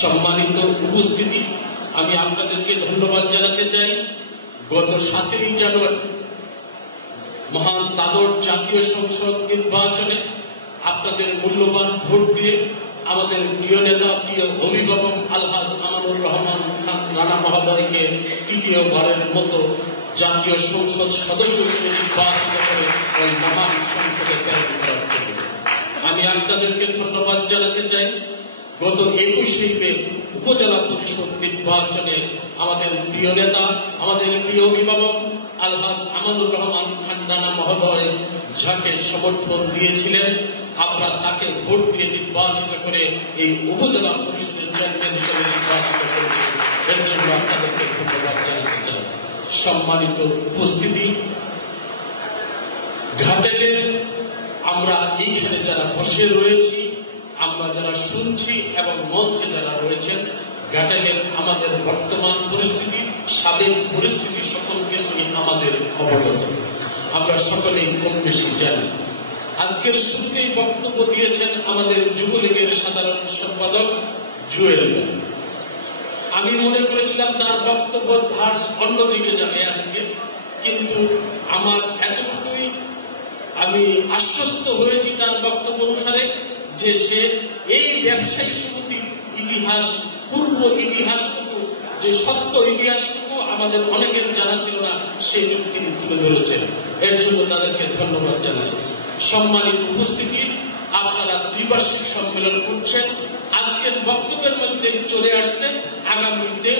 সম্মানিত উপস্থিতি, আমি আপনাদেরকে ধন্যবাদ জানাতে চাই। গত 7ই জানুয়ারি মহান তাদর জাতীয় সংসদ নির্বাচনে আপনাদের মূল্যবান ভোট দিয়ে আমাদের প্রিয় নেতা, প্রিয় অভিভাবক আলহাজ আমানুর রহমান খান রানা মহোদয়কে তৃতীয়বারের মতো জাতীয় সংসদ সদস্য হিসেবে নির্বাচিত করে ওই মহান সংসদে প্রেরণ করার জন্য আমি আপনাদেরকে ধন্যবাদ জানাতে চাই। গত 21শে মে উপজেলা পরিষদ নির্বাচনে আমাদের প্রিয় নেতা, আমাদের প্রিয় অভিভাবক আলহাজ আমানুর রহমান খান রানা মহোদয় যাকে সমর্থন দিয়েছিলেন, আমরা তাকে ভোট দিয়ে নির্বাচিত করে এই উপজেলা পরিষদের চেয়ারম্যান হিসেবে নির্বাচিত করেছি। এর জন্য আপনাদেরকে ধন্যবাদ জানাতে চাই। সম্মানিত উপস্থিতি, ঘাটালে আমরা এইখানে যারা বসে রয়েছি, আমরা যারা শুনছি এবং মঞ্চে যারা রয়েছেন, ঘাটালের আমাদের বর্তমান পরিস্থিতি, সাবেক পরিস্থিতি সকল কিছুই আমাদের অবগত, আমরা সকলেই কম বেশি জানি। আজকের শুরুতেই বক্তব্য দিয়েছেন আমাদের যুবলীগের সাধারণ সম্পাদক জুয়েল। আমি মনে করেছিলাম তার বক্তব্য ধার অন্যদিকে যাবে আজকে, কিন্তু আমার এতটুকুই আমি আশ্বস্ত হয়েছি তার বক্তব্য অনুসারে যে সে এই ব্যবসায়ী সমিতির ইতিহাস, পূর্ব ইতিহাসটুকু, যে সত্য ইতিহাসটুকু আমাদের অনেকের জানা ছিল না, সেই তিনি তুলে ধরেছেন। এর জন্য তাদেরকে ধন্যবাদ জানাই। সম্মানিত উপস্থিতি, আপনারা ত্রিবার্ষিক সম্মেলন করছেন, আজকের বক্তব্যের মধ্যে চলে আসছেন আগামীতে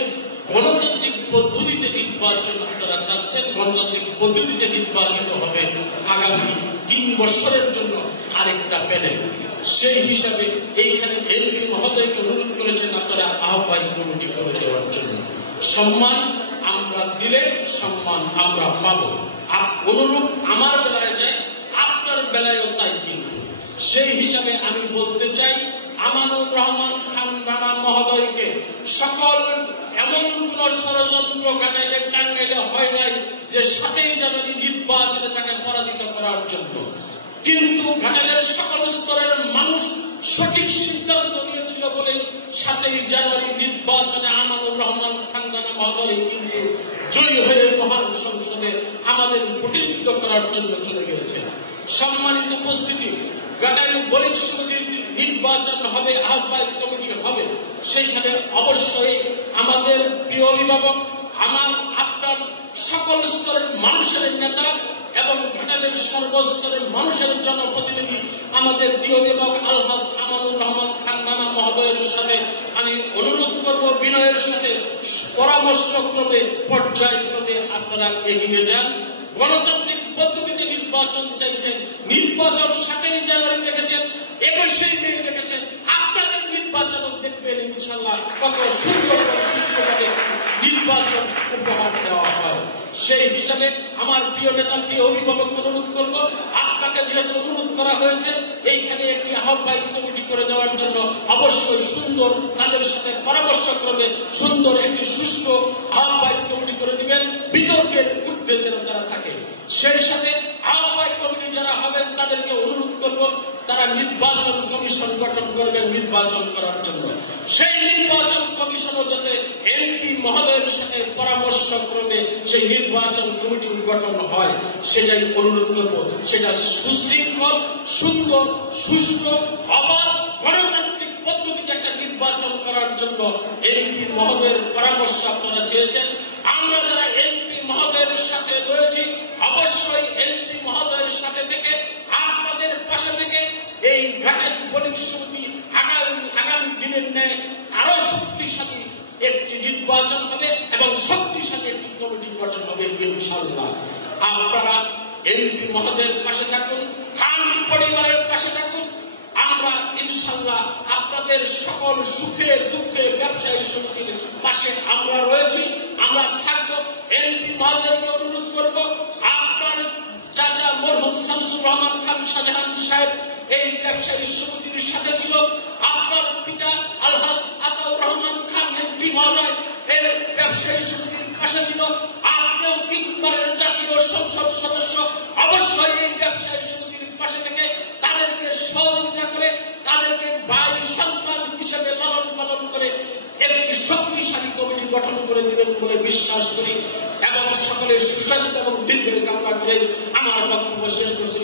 গণতান্ত্রিক পদ্ধতিতে নির্বাচন আপনারা চাচ্ছেন, গণতান্ত্রিক পদ্ধতিতে নির্বাচিত হবে আগামী 3 বছরের জন্য আরেকটা প্যানেল। সেই হিসাবে এইখানে এমপি মহোদয়কে অনুরোধ করেছেন আপনারা আহ্বায়ক কমিটি করে দেওয়ার জন্য। সম্মান আমরা দিলে সম্মান আমরা পাবো। অনুরূপ আমার বেলায় যায়, আপনার বেলায়ও তাই। কিন্তু সেই হিসাবে আমি বলতে চাই, আমানুর রহমান খান রানা মহোদয়কে সকল এমন কোন ষড়যন্ত্র টাঙ্গাইলে হয় নাই যে 7ই জানুয়ারি নির্বাচনে তাকে পরাজিত করার জন্য। কিন্তু ঘাটালের সকল স্তরের মানুষ সঠিক সিদ্ধান্ত নিয়েছিল বলে 7ই জানুয়ারি নির্বাচনে আমানুর রহমান খান রানা মহোদয় কিন্তু জয়ী হয়ে মহান সংসদে আমাদের প্রতিনিধিত্ব করার জন্য চলে গিয়েছেন। সম্মানিত উপস্থিতি, ঘাটাইল বণিক সমিতির নির্বাচন হবে, আহ্বায়ক কমিটি হবে, সেইখানে অবশ্যই আমাদের প্রিয় অভিভাবক, আমার আপনার সকল স্তরের মানুষের নেতা এবং ঘাটালের সর্বস্তরের মানুষের জনপ্রতিনিধি আমাদের প্রিয় অভিভাবক আলহাজ আমানুর রহমান খান রানা মহোদয়ের সাথে আমি অনুরোধ করব, বিনয়ের সাথে পরামর্শক্রমে পর্যায়ক্রমে আপনারা এগিয়ে যান। গণতান্ত্রিক পদ্ধতিতে নির্বাচন চাইছেন, নির্বাচন 7ই জানুয়ারি দেখেছেন, 21শে মে দেখেছেন, আপনাদের নির্বাচন দেখবেন ইনশাআল্লাহ কত সুন্দর সুষ্ঠুভাবে নির্বাচন উপহার দেওয়া হয়। সেই হিসাবে আমার প্রিয় নেতা, প্রিয় অভিভাবক অনুরোধ করব, আপনাকে যেহেতু অনুরোধ করা হয়েছে এইখানে একটি আহ্বায়ক কমিটি করে দেওয়ার জন্য অবশ্যই সুন্দর তাদের সাথে পরামর্শ করবে, সুন্দর একটি সুষ্ঠু আহ্বায়ক কমিটি করে দিবেন, বিতর্কের ঊর্ধ্বে যেন তারা থাকে। সেই সাথে আহ্বায়ক কমিটি যারা হবেন তাদেরকে অনুরোধ করব তারা নির্বাচন কমিশন গঠন করবেন নির্বাচন করার জন্য। সেই নির্বাচন কমিশনও যাতে এমপি মহোদয়ের সাথে পরামর্শ ক্রমে সেই নির্বাচন কমিটি গঠন হয় সেটাই অনুরোধ করব। সেটা সুশৃঙ্খল, সুন্দর, সুষ্ঠু, অবাধ, গণতান্ত্রিক পদ্ধতিতে একটা নির্বাচন করার জন্য এমপি মহোদয়ের পরামর্শ আপনারা চেয়েছেন। আমরা যারা এমপি মহোদয়ের সাথে রয়েছি অবশ্যই এমপি মহোদয়ের সাথে থেকে আপনাদের পাশে থেকে এই ঘাটাইল বণিক সমিতি আগামী দিনের ন্যায় আরো শক্তিশালী একটি নির্বাচন হবে এবং শক্তিশালী একটি কমিটি গঠন হবে ইনশাআল্লাহ। আপনারা এমপি মহোদয়ের পাশে থাকুন, খান পরিবারের পাশে থাকুন। আমরা ইনশাআল্লাহ আপনাদের সকল সুখে দুঃখে ব্যবসায়ী সমিতির পাশে আমরা রয়েছি, আমরা থাকবো। এমপি মহোদয়কে অনুরোধ করব, আপনার চাচা মরহুম শামসুর রহমান খান শাহজাহান সাহেব এই ব্যবসায়ী সমিতির সাথে ছিল, আপনার পিতা আলহাজ আতাউর রহমান খান এমপি মহোদয় এর ব্যবসায়ী সমিতির পাশে ছিল, আপনিও 3বারের জাতীয় সংসদ সদস্য, অবশ্যই এই ব্যবসায়ী সমিতির পাশে থেকে তাদেরকে সহযোগিতা করে, তাদেরকে ভাই সন্তান হিসেবে লালন পালন করে গঠন করে দিবেন বলে বিশ্বাস করি এবং সকলের সুস্বাস্থ্য এবং দীর্ঘায়ু কামনা করে আমার বক্তব্য শেষ করছি।